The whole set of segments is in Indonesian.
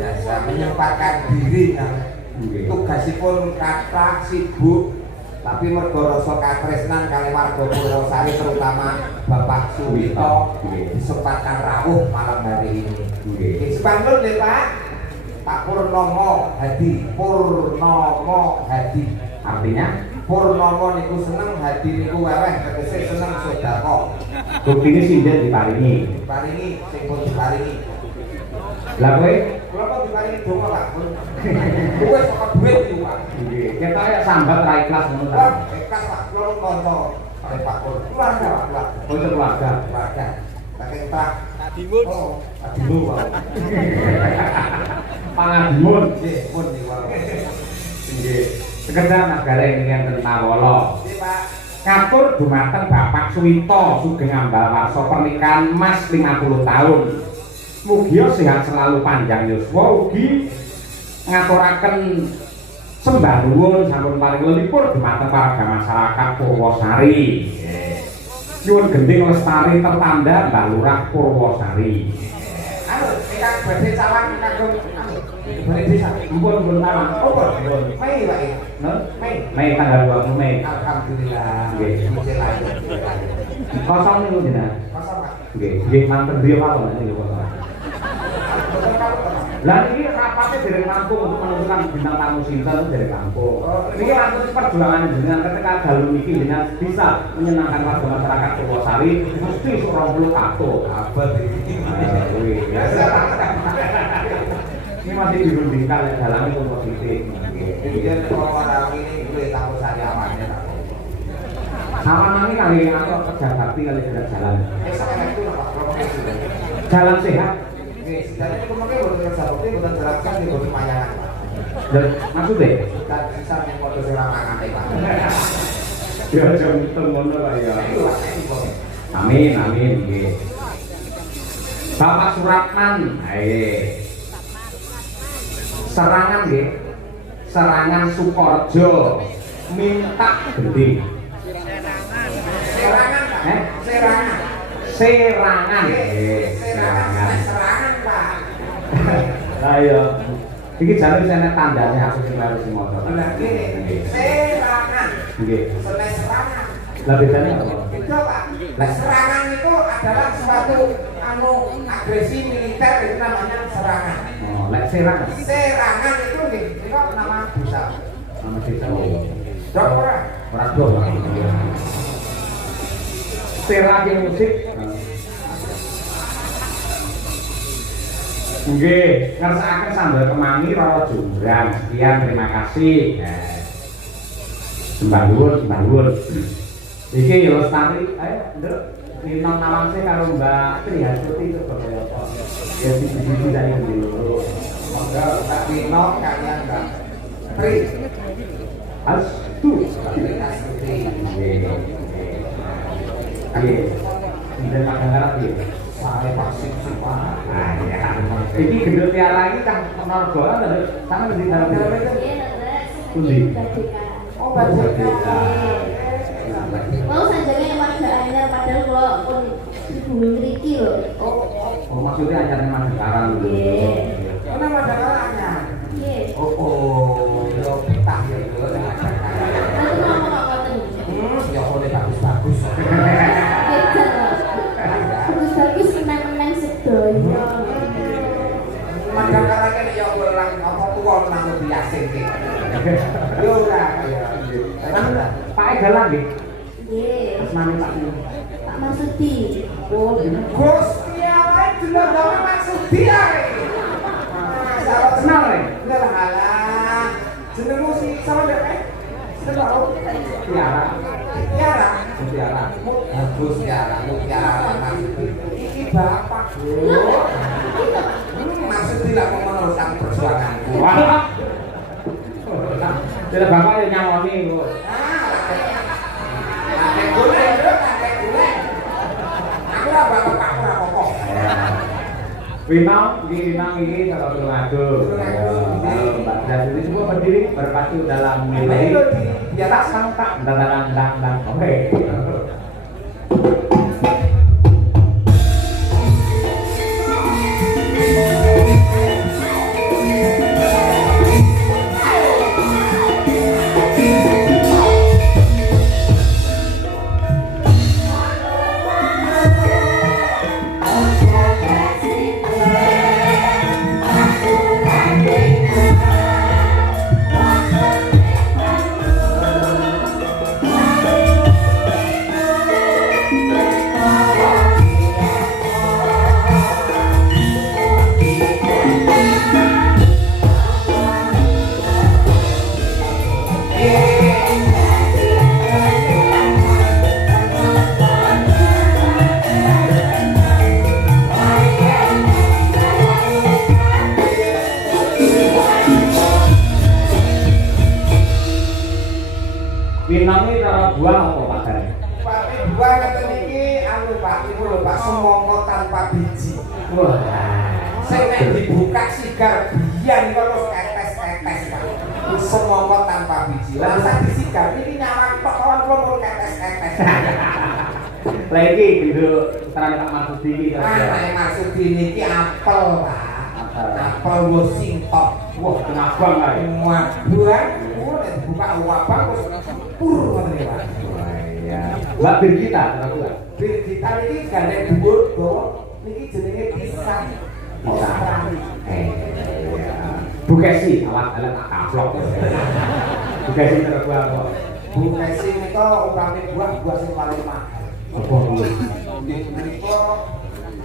biasa menyempatkan diri kan. Tugasipun kathah sibuk tapi mergo rasa katresnan kali warga Purwosari terutama Bapak Suwito disempatkan rawuh malam hari ini. Sepantun deh Pak. Pak Purnomo Hadi, Purnomo Hadi. Artinya Purnomo niku seneng, Hadi niku weweh, tegese seneng sedekah. Buktine sinten diparingi? Diparingi sing pun diparingi. Lah kowe kula kok diparingi donga Pak. Kowe saka duit iki Pak. Nggih, ketok ya sambat ra ikhlas ngono ta. Ikhlas Pak, kula kanca kali Pak Pur. Keluarga Pak, Keluarga. Keluarga. Saking Pak Adimun. Oh, Adimun Pak. Pangadimun. Nggih, pun niku. Nggih. Sekedar nagara ing enten Mawala. Nggih Pak. Katur dumateng Bapak Suwito Sugeng Ambalwarsa pernikahan Mas 50 tahun. Mugia sehat selalu panjang yuswa ugi ngaturaken sembah nuwun sampun paring lelipur dumateng warga masyarakat Purwosari. Nyuwun gending lestari tertanda Mbah Lurah Purwosari. Anu, ingkang badhe cawan kagem badhe desa. Mumpun taman. Oh, pun. Mei Pak. Mei tanggal 20 Mei. Alhamdulillah. Nggih. Muji lahir. Kosong niku jenengan. Kosong Pak. Nggih, nggih manten griya mawon niku kosong. Betul kalau Lah ini rapatnya dari kampung untuk menentukan bintang tamu sinten dari kampung. Ini langsung perjuangan dengan ketika dalu niki dengan bisa menyenangkan warga masyarakat Purwosari mesti seorang puluh kato. abad iki. Ini masih dirundingkan ya dalamnya positif. Kemudian orang ini gue tahu saya amannya tak. Sama nanti kali atau kerja bakti kali tidak jalan. Sekarang itu Pak, Jalan sehat. jadi itu makanya bukan kerja bakti, bukan jelaskan di bukan mayangan Pak. Dan maksudnya? Dan sisa yang foto serangan Pak. Ya jangan ngono lah ya. Itu Pak, itu. Amin, amin. Nggih. Bapak Suratman, serangan nggih. Serangan Sukorejo minta gede. Serangan Pak. Serangan. Serangan. Serangan. Serangan Pak. Lah iya. Iki jare sene tandane aku sing harus motor. Lah gini, serangan. Nggih. Setelah serangan. Lah bedane apa? Itu Pak. Nah, serangan itu adalah suatu agresi militer itu namanya serangan. Oh, lek serangan. Serangan itu nih, itu nama busa. Nama desa. Dokter. Ora do. Serang musik. Nggih, ngersakaken sambal kemangi Roro Jumbrang. Sekian, terima kasih. Sembah nuwun. Iki ya lestari, ayo nduk minong nawangse karo Mbak Tri Hasuti itu kaya apa. Ya siji-siji dari dulu. Monggo tak dino kalian Mbak Tri. Astu. Nggih. Sinten makangarap iki? Saya vaksin semua. Iki gendut piala iki Kang Norgo lho, sama ngendi dalam itu? Pundi? Oh, baca. Mau sanjane warga anyar padahal kula pun bumi mriki lho. Oh, maksudnya acaranya Mas sekarang lho. Nggih. Ana madaranya. Nggih. Oh, yo petah ya lho. Aku mau ngoten. Ya oleh bagus-bagus. Bagus-bagus menang-menang sedoyo. Madaranya nek yo orang apa tuwa nang biasa iki. Yo ora ya. Pak Egalan nggih. Nggih. Asmane Pak Pak Marsudi. Oh, gini. Gusti Allah jenenge maksud dia. Salah Kenal, Rek? Enggak halah. Jenengmu si sama dek. Tahu? Tiara. Tiara. Tiara. Bagus Tiara, Tiara maksud. Iki bapak, Bro. Maksud tidak mau meneruskan perjuanganku. Wah. Jadi bapak yang nyawani kok. Kakek gule, bro, kakek gule. Aku lah bapak aku lah pokok. Winong, ini kalau ngadu. Kalau Mbak Jasmine semua berdiri berpatu dalam nilai. Di atas tak, dan. Oke. Pinangi cara buah apa Pak Dari? Pak buah kata niki anu Pak niku lho Pak semongo tanpa biji. Wah. Sing nek dibuka sigar biyen kok terus tetes-tetes Pak. Semongo tanpa biji. Lah sak disigar iki nyawang tok kawan kula pun tetes-tetes. Lah iki gitu terang Pak Marsudi iki. Nek Marsudi niki apel Pak. Apel Washington. Wah, kenapa enggak? Wah, buah. Nek dibuka wabang terus pur ngoten iki Pak. Iya. Mbak Birgita, kenapa? Birgita niki gandeng dhuwur dawa niki jenenge pisang. Pisang. Bu Kesi, alat tak kaplok. Bu Kesi terbuah apa? Bu Kesi nika umpame buah sing paling mahal. Apa kuwi? Menika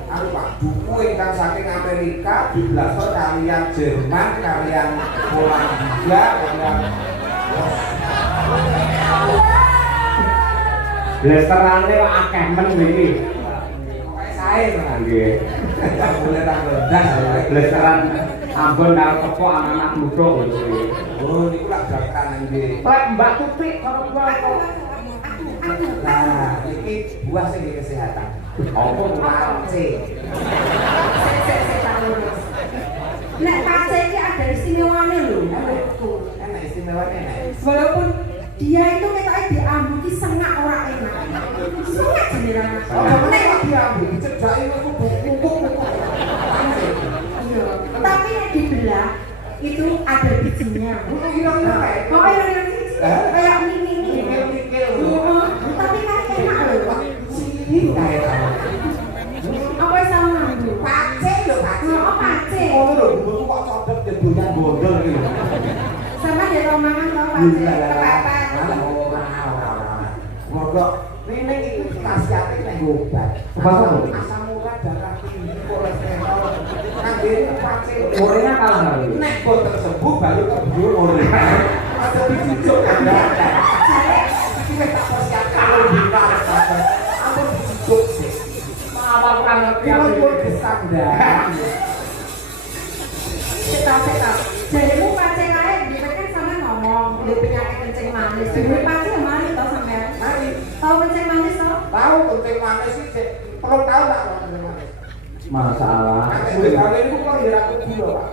anu Pak, buku ingkang saking Amerika diblasor kalian Jerman, kalian Polandia, kalian Blasterane kok akeh men iki. Pokoke sae Nggih. ya boleh tak ndas. Blasteran Ambon karo kepok anak-anak muda lho. Oh, niku lak jakaran nggih. Lek Mbak Tutik karo buah kok. Nah, iki buah sing kesehatan. Apa Pace. Nek pace iki ada istimewanya lho. Enak istimewanya enak. Walaupun dia itu kita diambuki sengak ora enak. Sengak jenengan. Oh, nek kok diambil dicedhaki niku bubuk-bubuk. Iya. Tapi nek dibelah itu ada bijinya. Butuh kira-kira kayak. Oh, iya. Kayak mini. Mikir-mikir. Tapi kan enak loh. Ini kayak Apa sama Bu? pace lho, pace. Oh, pace. Oh, lho, bubuk kok codot jebulnya gondol gitu. Sama di romangan tau pace. Kepepet. Mogok ini itu khasiatnya nek obat. Asam urat darah tinggi, kolesterol. Kangge pace. Orangnya kalah kali. Nek boten sembuh baru kebiur ora. Ada dicucuk kan. Iki wis tak persiapkan lho bisa. Ampun dicucuk sih. Apa kan ngerti Yang aku pun kesandang. Setal. Jadimu pace kae dipikir sama ngomong, dia penyakit kencing manis. Dulu pace kemarin tau sampean. Mari, Tahu kencing manis tau? tahu kencing manis sih, Cek. Perlu tahu tak kencing manis? masalah. Nek wis kali niku kok diraku gula, Pak.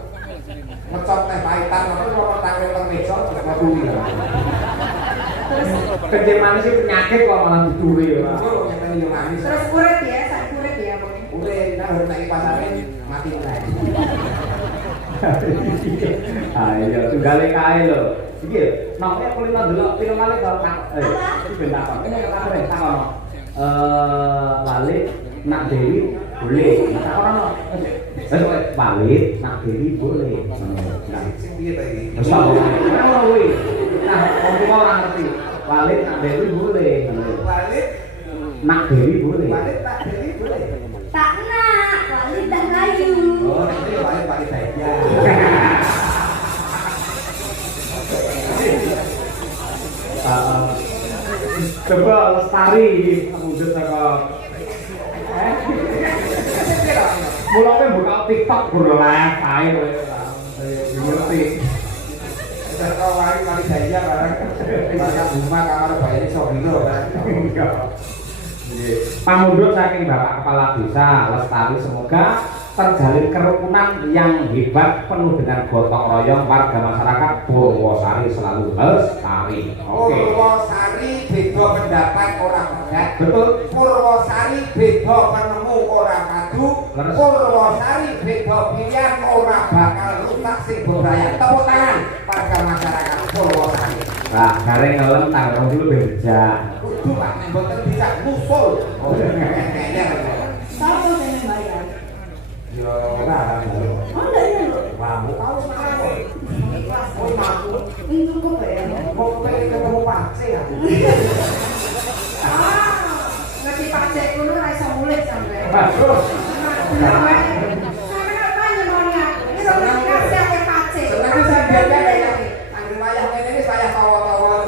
Ngecot teh pahitan apa kok tangkel teng meja terus ngakui. Kencing manis itu penyakit kok malah dicuri ya. Pak. Kok nyeteni yo manis. Terus urip ya, sak urip ya pokoknya. Udah, nah harus naik pasarnya mati lagi. Ayo, tunggale kae lho. Iki lho, namanya kulino delok film malih karo iki ben takon. Ini kata ben takon. Balik nak Dewi boleh. Takon ono. Balik nak Dewi boleh. Sing piye ta iki? Wis tak ngono kuwi. Nah, wong tuwa ora ngerti. Balik nak Dewi boleh. Balik, Nak Dewi boleh. balik tak jadi boleh. Tak nak, wali tak layu. Oh, nek iki balik saja. Coba lestari wujud saka mulane buka TikTok guru live ae kowe. Ngerti. Wis kok wae kali saja barang. Barang rumah kamar bayar iso biro kan. Pamundhut saking Bapak Kepala Desa Lestari, semoga terjalin kerukunan yang hebat penuh dengan gotong royong warga masyarakat Purwosari selalu lestari. Oke. Purwosari beda pendapat orang pegat. Betul. Purwosari beda penemu orang kadu. Leres. Purwosari beda pilihan orang bakal rusak sing budaya. Tepuk tangan warga masyarakat Purwosari. Nah, gareng ngelem tanggal dulu beja. Kudu Pak, mboten bisa ngusul. Oh, Tahu kok saya bayar? yo ora kan. Oh enggak ini loh. Wah, mau tahu sekarang kok. Oh, mampu. Ini cukup ya. Kok pengen ketemu pace ya? Ngerti pacek dulu ra iso mulit sampe. Waduh. Sampe apa nyemonya? Ini lho kasih ake pacek. Seneng wis biasa ya. Anggere wayah ngene iki saya tawa-tawa.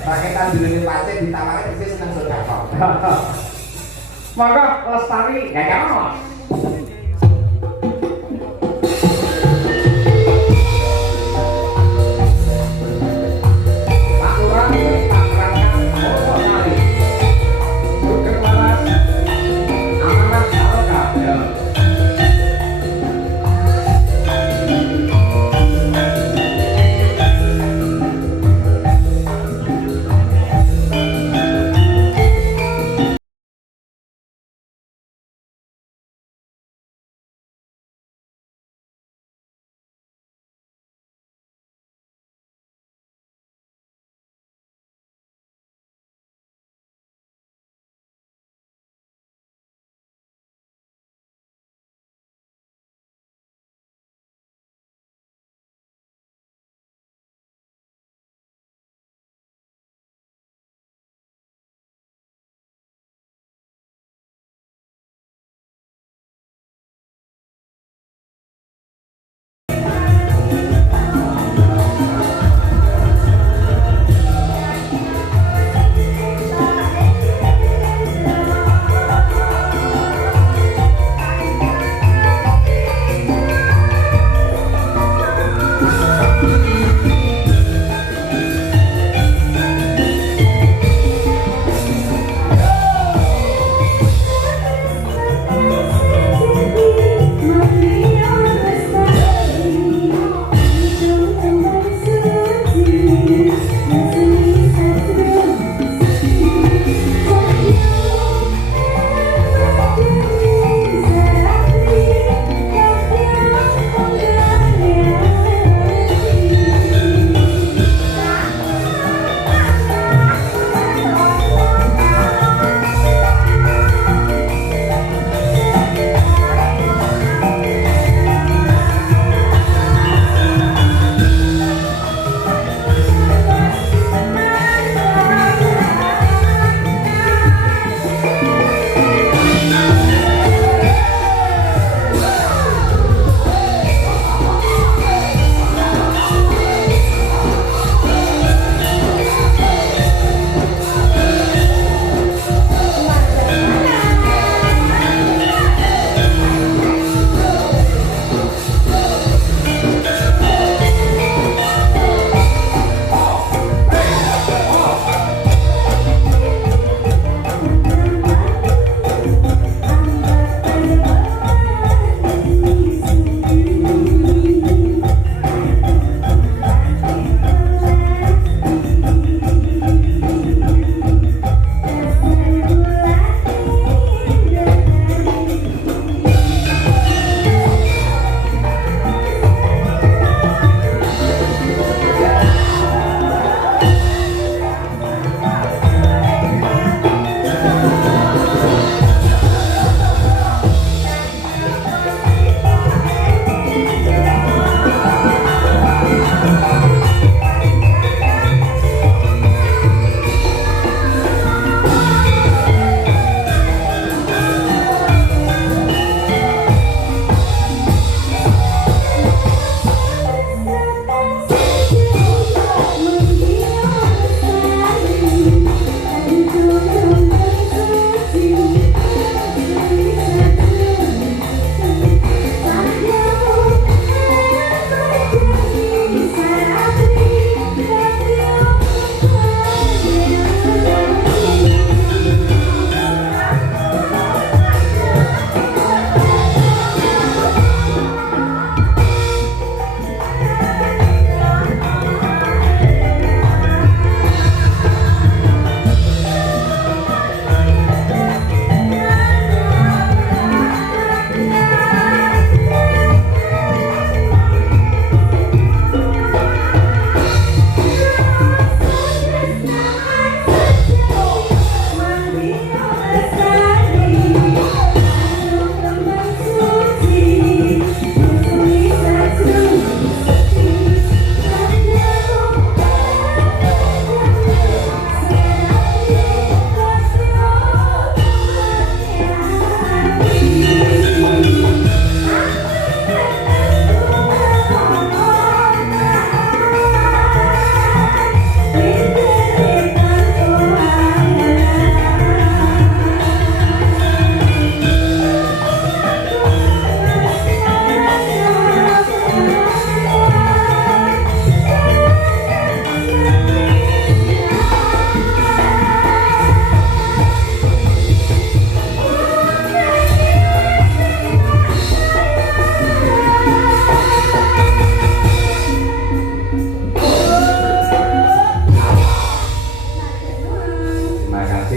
Paketan dilene pace ditawari persis seneng sedekah. Maka lestari ya kan.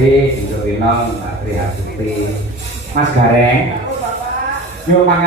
kasih Dinjo Winong Mbak Tri Hasuti Mas Gareng nyuwun